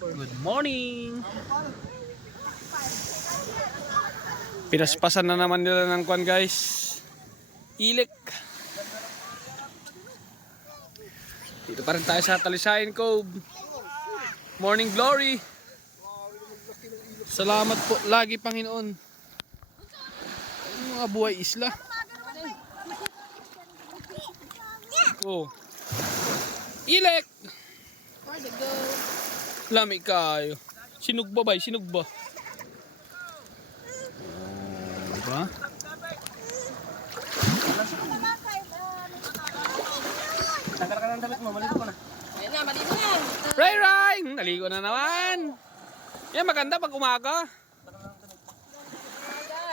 Good morning. Pinaspasan na naman nila ng kwan guys. Ilik. Dito pa rin tayo sa Talisayan Cove. Morning glory. Salamat po lagi Panginoon. Mga buhay isla. Oh. Ilik. Lami kayo. Sinugba ba? Sinugba. Oh, diba? Tagal ka ng damit mo, maligo ka na. Ayan na, maligo na. Ray Ray! Naligo na naman. Yan maganda pag umaga. Kasi kuya,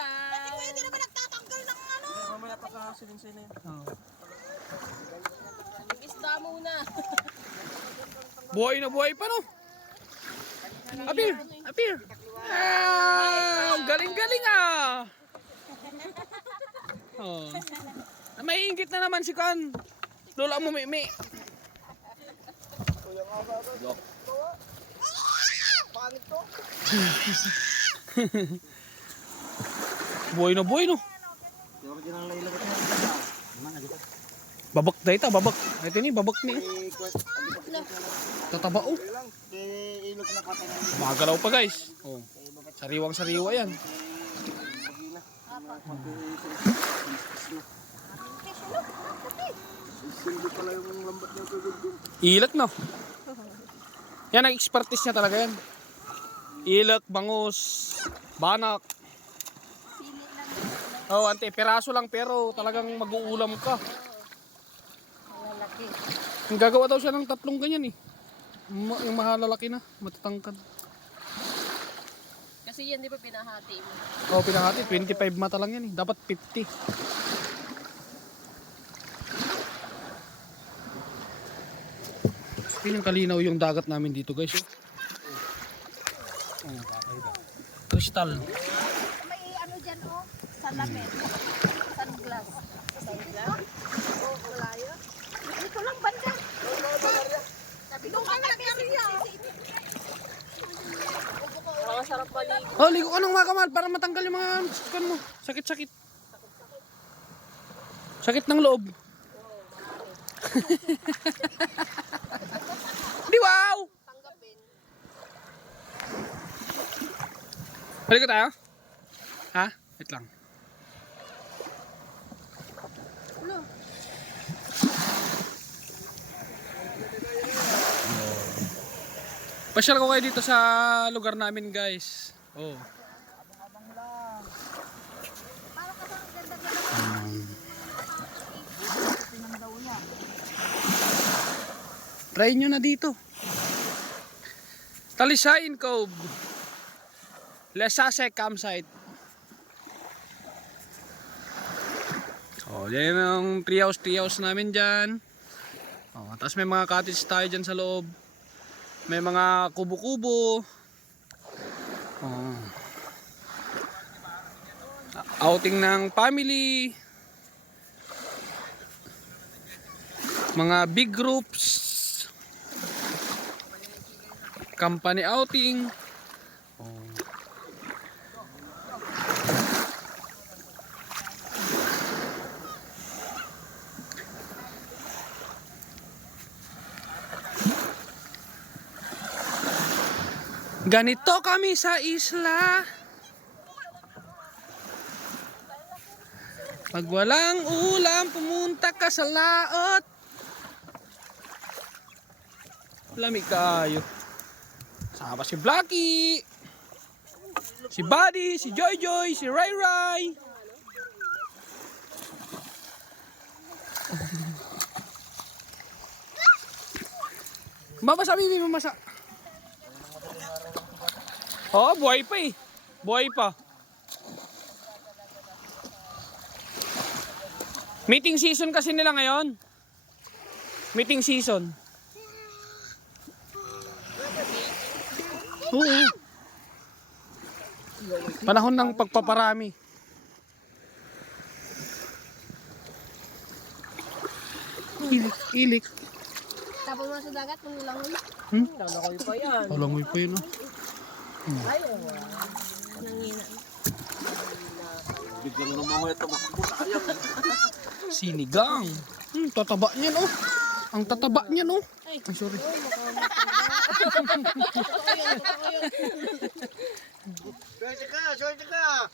hindi naman nagtatanggal ng ano. Mamaya pa ka silin-silin na yan. Oh. Yung isda muna. Buhay na buhay pa no? Apir! Apir! Ah, galing-galing ah! Oh. May inggit na naman si Kan. Lola mo may. Pangit to. Buhay na buhay no? Di ba din ang lailabot niya? Mana gitu. Babak dahil ta, babak. Ito ni, babak ni. Tataba oh. Lang, ilog na patay ng Magalaw pa guys. Oh. Sariwang sariwa yan. bagina. Silbi pala yung lambat niya tubig dun. Ilak no? Yan ang expertise niya talaga yan. Ilak, bangus, banak. Oh, ante, peraso lang pero talagang mag-uulam ka. Ang gagawa daw siya ng 3 ganyan eh. Yung mahalalaki na, matatangkad. Kasi yan, di ba pinahati mo? Oh, pinakati, 25 mata lang yan eh. Dapat 50. Yung kalinaw yung dagat namin dito guys. Oh. Kristal. May ano dyan oh, salamin. Sunglass. Sunglass? Oo, wala yun. Dito lang banda. Sabi ko lang Maria. Masarap maligo. Oh, ligo ka ng makamal para matanggal yung mga mo. Sakit-sakit. Sakit ng loob. Di wow! Tanggapin. Balik ka tayo? Ha? Wait lang. Pasyal ko kayo dito sa lugar namin guys. Oh. Try nyo na dito. Talisayan Cove. Lesase campsite. Oh, yan ang treehouse namin dyan. Oh, tapos may mga cottage tayo dyan sa loob. May mga kubo-kubo. Oh. Outing ng family. Mga big groups. Company outing. Oh. Ganito kami sa isla. Pag walang ulam, pumunta ka sa laot. Lamig kayo. Sama si Blacky, si Buddy, si Joy Joy, si Ray Ray. Mabasa bibi, mamasa. Oh, buhay pa eh. Buhay pa. Meeting season kasi nila ngayon. Meeting season. Oo. Panahon ng pagpaparami. Ilik, ilik. Tapos mo sa dagat, kung lang yun. Lalakoy pa yan. Alangoy pa yun, oh. Nangina. Biglang lumangoy at tumakbo na ayaw. Sinigang. Tataba niyan, oh. Ang tataba niyan, oh. Ay, sorry. Swerte ka!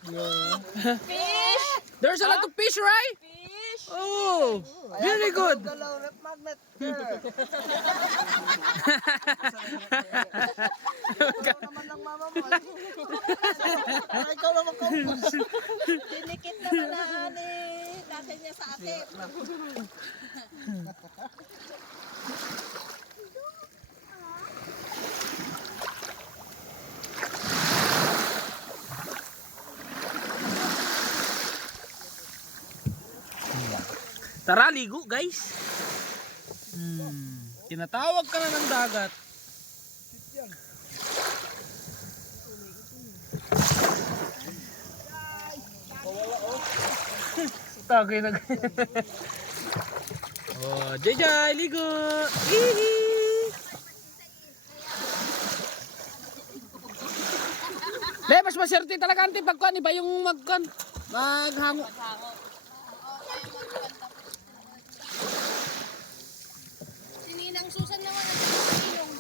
Fish! There's a lot of fish, right? Fish! Oh, very good. Dalaw rep magnet. Naman ng mama mo. Ikaw naman kaubos. Dinikit naman na tatay niya sa atin. Tara, ligo, guys. Tinatawag ka na ng dagat. Tagay na. Oh, Jay, ligo. Hihi. Le, mas maswerte talaga ante pagkuhan iba yung maghango. Sininang Susan naman ang yung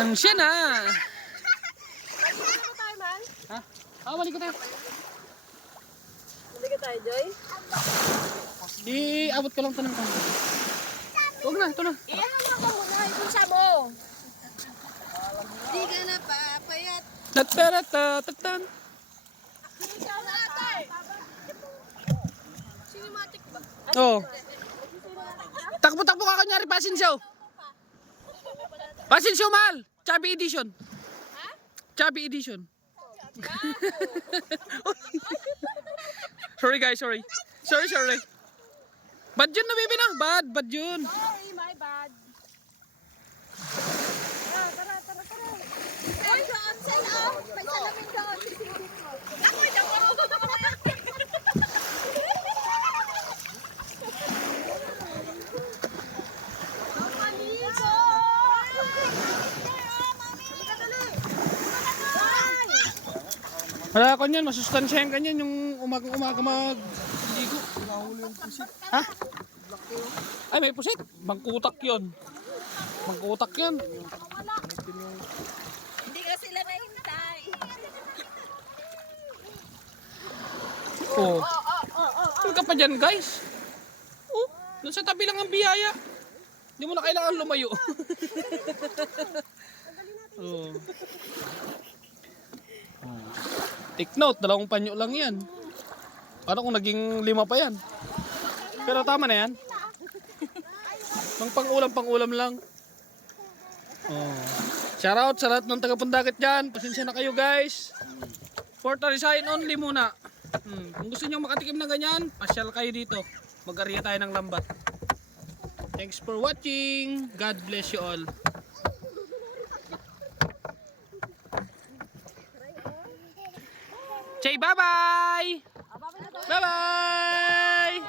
Nang siya na. Ano tayo, man? Ha? Balik ko tayo. Hindi ka tayo, Joy? Abot ko lang ito ng kamay. Huwag na, ito na. Ihama ka muna yung bulsa mo. Di ka na papayat. Tatarata. Ikaw na tayo. Cinematic ba? Oh. Takbo-takbo ka kunyari, pasin show. Pasin show, mahal. Chubby edition. Chubby edition. Sorry guys, sorry. Sorry. Bad yun na, baby na. Bad yun. Sorry, my bad. Tara. Ay, doon sila. May salamin doon. Ako, daw ako. Wala ko niyan, masustansyahan ka niyan yung umaga mag-ligo. Ha? Ay, may pusit. Bangkutak yun. Hindi ka sila nahintay. Oh. Ano ka pa dyan, guys? Oh, nasa tabi lang ang biyaya. Hindi mo na kailangan lumayo. Oh. Take note, 2 panyo lang yan. Paano kung naging 5 pa yan? Pero tama na yan. Pang-ulam lang. Oh. Shoutout sa lahat ng taga-Pundagat dyan. Pasensya na kayo, guys. For Tarisayan only muna. Kung gusto nyo makatikim ng ganyan, pasyal kayo dito. Mag-area tayo ng lambat. Thanks for watching. God bless you all. Say bye-bye! Bye-bye!